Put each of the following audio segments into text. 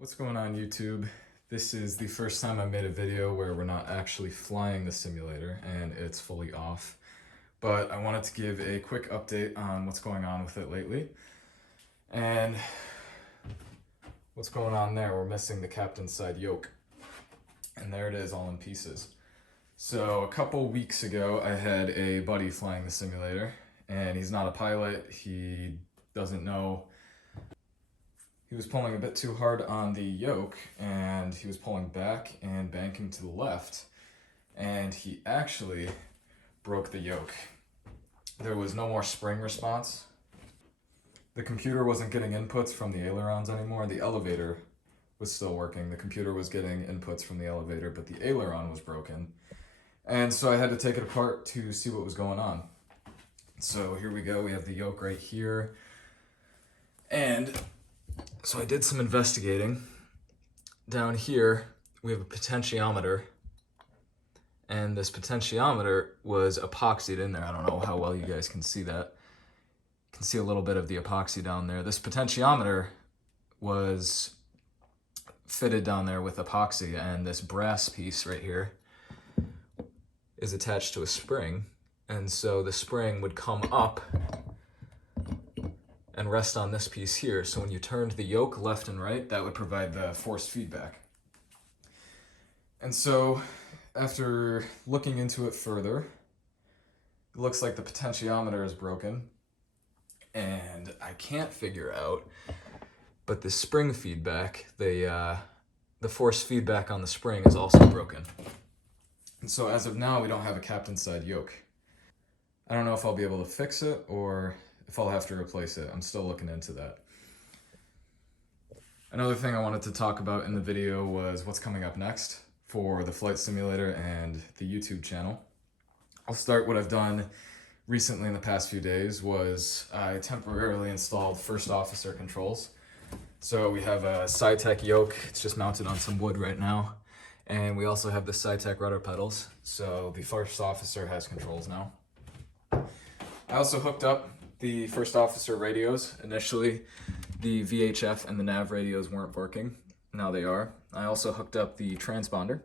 What's going on YouTube? This is the first time I made a video where we're not actually flying the simulator and it's fully off. But I wanted to give a quick update on what's going on with it lately. And what's going on there, we're missing the captain's side yoke. And there it is all in pieces. So a couple weeks ago I had a buddy flying the simulator and he's not a pilot, he doesn't know. He was pulling a bit too hard on the yoke and he was pulling back and banking to the left, and he actually broke the yoke. There was no more spring response. The computer wasn't getting inputs from the ailerons anymore. The elevator was still working. The computer was getting inputs from the elevator, but the aileron was broken. And so I had to take it apart to see what was going on. So here we go, we have the yoke right here. And so I did some investigating. Down here, we have a potentiometer, and this potentiometer was epoxied in there. I don't know how well you guys can see that. You can see a little bit of the epoxy down there. This potentiometer was fitted down there with epoxy, and this brass piece right here is attached to a spring, and so the spring would come up and rest on this piece here. So when you turned the yoke left and right, that would provide the force feedback. And so after looking into it further, it looks like the potentiometer is broken, and I can't figure out, but the spring feedback, the force feedback on the spring is also broken. And so as of now, we don't have a captain's side yoke. I don't know if I'll be able to fix it or if I'll have to replace it. I'm still looking into that. Another thing I wanted to talk about in the video was what's coming up next for the flight simulator and the YouTube channel. I'll start what I've done recently in the past few days was I temporarily installed first officer controls. So we have a SciTech yoke, it's just mounted on some wood right now. And we also have the SciTech rudder pedals. So the first officer has controls now. I also hooked up the first officer radios. Initially, the VHF and the nav radios weren't working. Now they are. I also hooked up the transponder.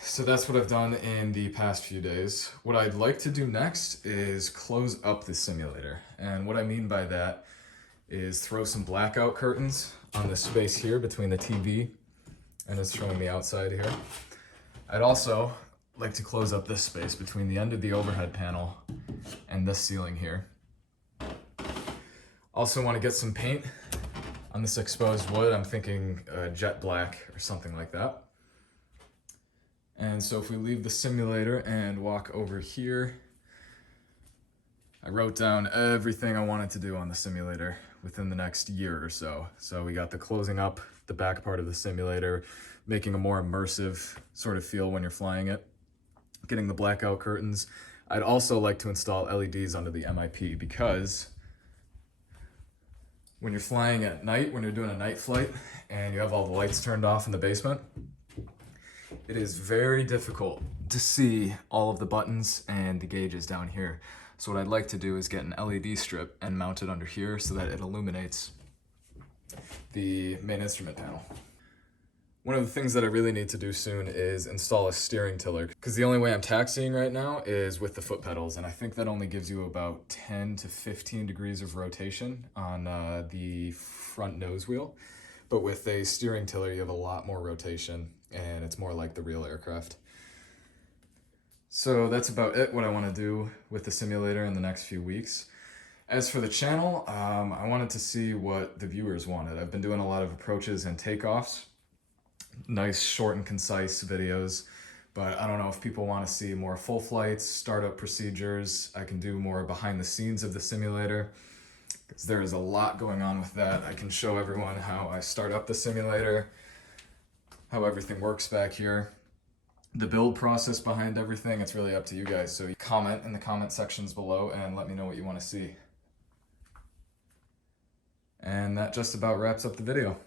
So that's what I've done in the past few days. What I'd like to do next is close up the simulator. And what I mean by that is throw some blackout curtains on this space here between the TV and it's showing the outside here. I'd also like to close up this space between the end of the overhead panel and this ceiling here. Also want to get some paint on this exposed wood. I'm thinking jet black or something like that. And so if we leave the simulator and walk over here, I wrote down everything I wanted to do on the simulator within the next year or so. So we got the closing up the back part of the simulator, making a more immersive sort of feel when you're flying it, getting the blackout curtains. I'd also like to install LEDs under the MIP because when you're flying at night, when you're doing a night flight and you have all the lights turned off in the basement, it is very difficult to see all of the buttons and the gauges down here. So what I'd like to do is get an LED strip and mount it under here so that it illuminates the main instrument panel. One of the things that I really need to do soon is install a steering tiller, because the only way I'm taxiing right now is with the foot pedals, and I think that only gives you about 10 to 15 degrees of rotation on the front nose wheel. But with a steering tiller, you have a lot more rotation, and it's more like the real aircraft. So that's about it, what I want to do with the simulator in the next few weeks. As for the channel, I wanted to see what the viewers wanted. I've been doing a lot of approaches and takeoffs. Nice, short and concise videos, but I don't know if people want to see more full flights, startup procedures. I can do more behind the scenes of the simulator, because there is a lot going on with that. I can show everyone how I start up the simulator, how everything works back here, the build process behind everything. It's really up to you guys, so comment in the comment sections below and let me know what you want to see. And that just about wraps up the video.